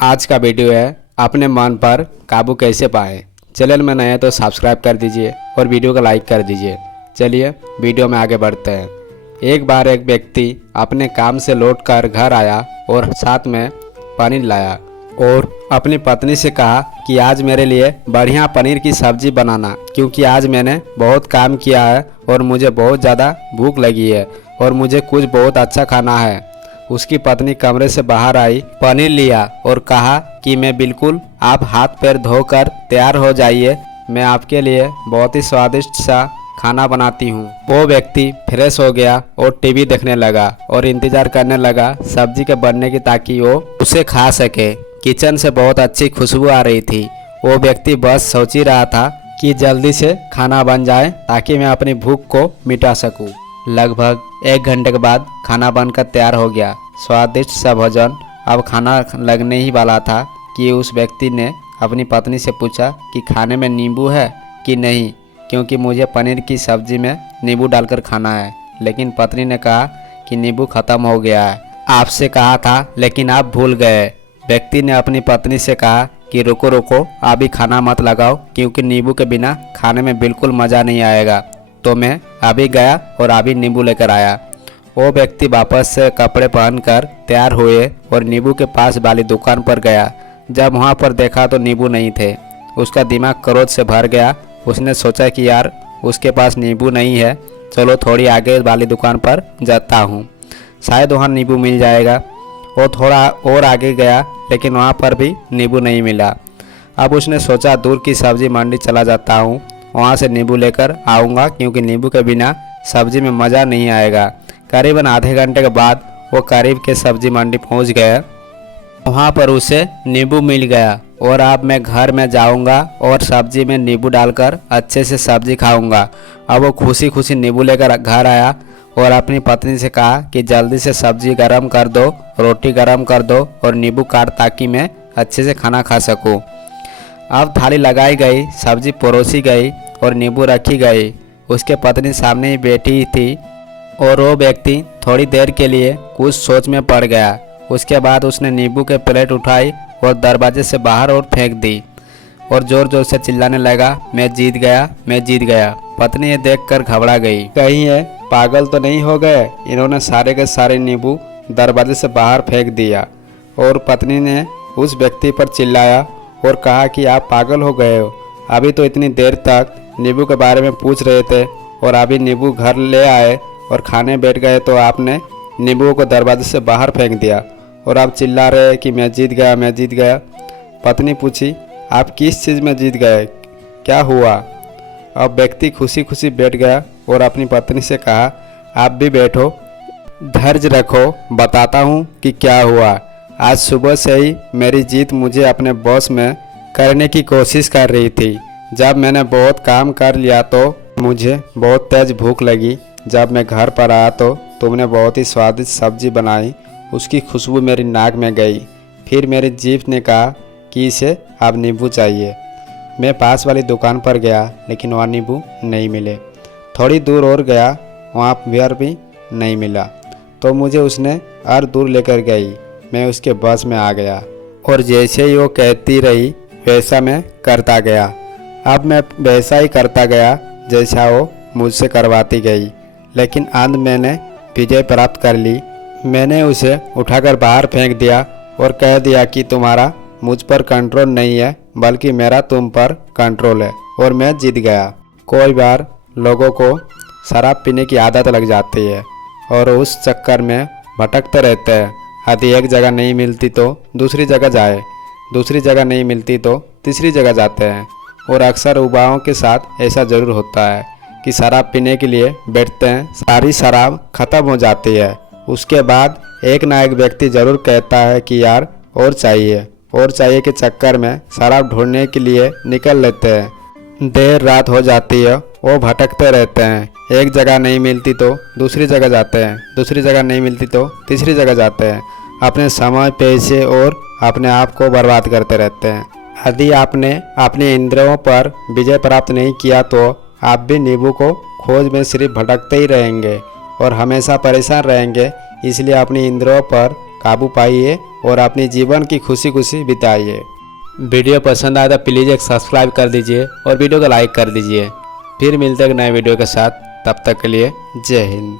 आज का वीडियो है अपने मन पर काबू कैसे पाएं। चैनल में नए हैं तो सब्सक्राइब कर दीजिए और वीडियो को लाइक कर दीजिए। चलिए वीडियो में आगे बढ़ते हैं। एक बार एक व्यक्ति अपने काम से लौटकर घर आया और साथ में पनीर लाया और अपनी पत्नी से कहा कि आज मेरे लिए बढ़िया पनीर की सब्जी बनाना, क्योंकि आज मैंने बहुत काम किया है और मुझे बहुत ज़्यादा भूख लगी है और मुझे कुछ बहुत अच्छा खाना है। उसकी पत्नी कमरे से बाहर आई, पनीर लिया और कहा कि मैं बिल्कुल, आप हाथ पैर धोकर तैयार हो जाइए, मैं आपके लिए बहुत ही स्वादिष्ट सा खाना बनाती हूँ। वो व्यक्ति फ्रेश हो गया और टीवी देखने लगा और इंतजार करने लगा सब्जी के बनने की, ताकि वो उसे खा सके। किचन से बहुत अच्छी खुशबू आ रही थी। वो व्यक्ति बस सोच ही रहा था कि जल्दी से खाना बन जाए ताकि मैं अपनी भूख को मिटा सकूं। लगभग 1 घंटे के बाद खाना बनकर तैयार हो गया। स्वादिष्ट सा भोजन अब खाना लगने ही वाला था कि उस व्यक्ति ने अपनी पत्नी से पूछा कि खाने में नींबू है कि नहीं, क्योंकि मुझे पनीर की सब्जी में नींबू डालकर खाना है। लेकिन पत्नी ने कहा कि नींबू खत्म हो गया है, आपसे कहा था लेकिन आप भूल गए। व्यक्ति ने अपनी पत्नी से कहा कि रुको रुको, अभी खाना मत लगाओ, क्योंकि नींबू के बिना खाने में बिल्कुल मज़ा नहीं आएगा। तो मैं अभी गया और अभी नींबू लेकर आया। वो व्यक्ति वापस से कपड़े पहनकर तैयार हुए और नींबू के पास वाली दुकान पर गया। जब वहाँ पर देखा तो नींबू नहीं थे। उसका दिमाग क्रोध से भर गया। उसने सोचा कि यार, उसके पास नींबू नहीं है, चलो थोड़ी आगे वाली दुकान पर जाता हूँ, शायद वहाँ नींबू मिल जाएगा। वो थोड़ा और आगे गया, लेकिन वहाँ पर भी नींबू नहीं मिला। अब उसने सोचा दूर की सब्जी मंडी चला जाता हूँ, वहाँ से नींबू लेकर आऊँगा, क्योंकि नींबू के बिना सब्जी में मज़ा नहीं आएगा। करीबन आधे घंटे के बाद वो करीब के सब्जी मंडी पहुँच गया। वहाँ पर उसे नींबू मिल गया और अब मैं घर में जाऊँगा और सब्जी में नींबू डालकर अच्छे से सब्जी खाऊँगा। अब वो खुशी खुशी नींबू लेकर घर आया और अपनी पत्नी से कहा कि जल्दी से सब्जी गरम कर दो, रोटी गरम कर दो और नींबू काट, ताकि मैं अच्छे से खाना खा सकूं। अब थाली लगाई गई, सब्जी परोसी गई और नींबू रखी गई। उसके पत्नी सामने ही बैठी थी और वो व्यक्ति थोड़ी देर के लिए कुछ सोच में पड़ गया। उसके बाद उसने नींबू के प्लेट उठाई और दरवाजे से बाहर और फेंक दी और ज़ोर ज़ोर से चिल्लाने लगा, मैं जीत गया, मैं जीत गया। पत्नी ये देखकर घबरा गई, कहीं ये पागल तो नहीं हो गए, इन्होंने सारे के सारे नींबू दरवाजे से बाहर फेंक दिया। और पत्नी ने उस व्यक्ति पर चिल्लाया और कहा कि आप पागल हो गए हो, अभी तो इतनी देर तक नींबू के बारे में पूछ रहे थे और अभी नींबू घर ले आए और खाने बैठ गए तो आपने नींबू को दरवाजे से बाहर फेंक दिया और आप चिल्ला रहे हैं कि मैं जीत गया, मैं जीत गया। पत्नी पूछी, आप किस चीज़ में जीत गए, क्या हुआ? अब व्यक्ति खुशी खुशी बैठ गया और अपनी पत्नी से कहा, आप भी बैठो, धैर्य रखो, बताता हूँ कि क्या हुआ। आज सुबह से ही मेरी जीत मुझे अपने बॉस में करने की कोशिश कर रही थी। जब मैंने बहुत काम कर लिया तो मुझे बहुत तेज भूख लगी। जब मैं घर पर आया तो तुमने बहुत ही स्वादिष्ट सब्जी बनाई, उसकी खुशबू मेरी नाक में गई। फिर मेरी जीभ ने कहा कि इसे अब नींबू चाहिए। मैं पास वाली दुकान पर गया, लेकिन वहाँ नींबू नहीं मिले। थोड़ी दूर और गया, वहाँ पर भी नहीं मिला। तो मुझे उसने और दूर लेकर गई। मैं उसके बस में आ गया और जैसे ही वो कहती रही वैसा मैं करता गया। अब मैं वैसा ही करता गया जैसा वो मुझसे करवाती गई, लेकिन अंत मैंने विजय प्राप्त कर ली। मैंने उसे उठाकर बाहर फेंक दिया और कह दिया कि तुम्हारा मुझ पर कंट्रोल नहीं है, बल्कि मेरा तुम पर कंट्रोल है, और मैं जीत गया। कोई बार लोगों को शराब पीने की आदत लग जाती है और उस चक्कर में भटकते रहते हैं। यदि एक जगह नहीं मिलती तो दूसरी जगह जाए, दूसरी जगह नहीं मिलती तो तीसरी जगह जाते हैं। और अक्सर युवाओं के साथ ऐसा ज़रूर होता है कि शराब पीने के लिए बैठते हैं, सारी शराब ख़त्म हो जाती है। उसके बाद एक ना एक व्यक्ति ज़रूर कहता है कि यार और चाहिए के चक्कर में शराब ढूंढने के लिए निकल लेते हैं। देर रात हो जाती है, वो भटकते रहते हैं। एक जगह नहीं मिलती तो दूसरी जगह जाते हैं, दूसरी जगह नहीं मिलती तो तीसरी जगह जाते हैं। अपने समय, पैसे और अपने आप को बर्बाद करते रहते हैं। यदि आपने अपने इंद्रियों पर विजय प्राप्त नहीं किया तो आप भी नींबू को खोज में सिर्फ भटकते ही रहेंगे और हमेशा परेशान रहेंगे। इसलिए अपनी इंद्रियों पर काबू पाइए और अपनी जीवन की खुशी खुशी बिताइए। वीडियो पसंद आया तो प्लीज़ एक सब्सक्राइब कर दीजिए और वीडियो को लाइक कर दीजिए। फिर मिलते हैं एक नए वीडियो के साथ, तब तक के लिए जय हिंद।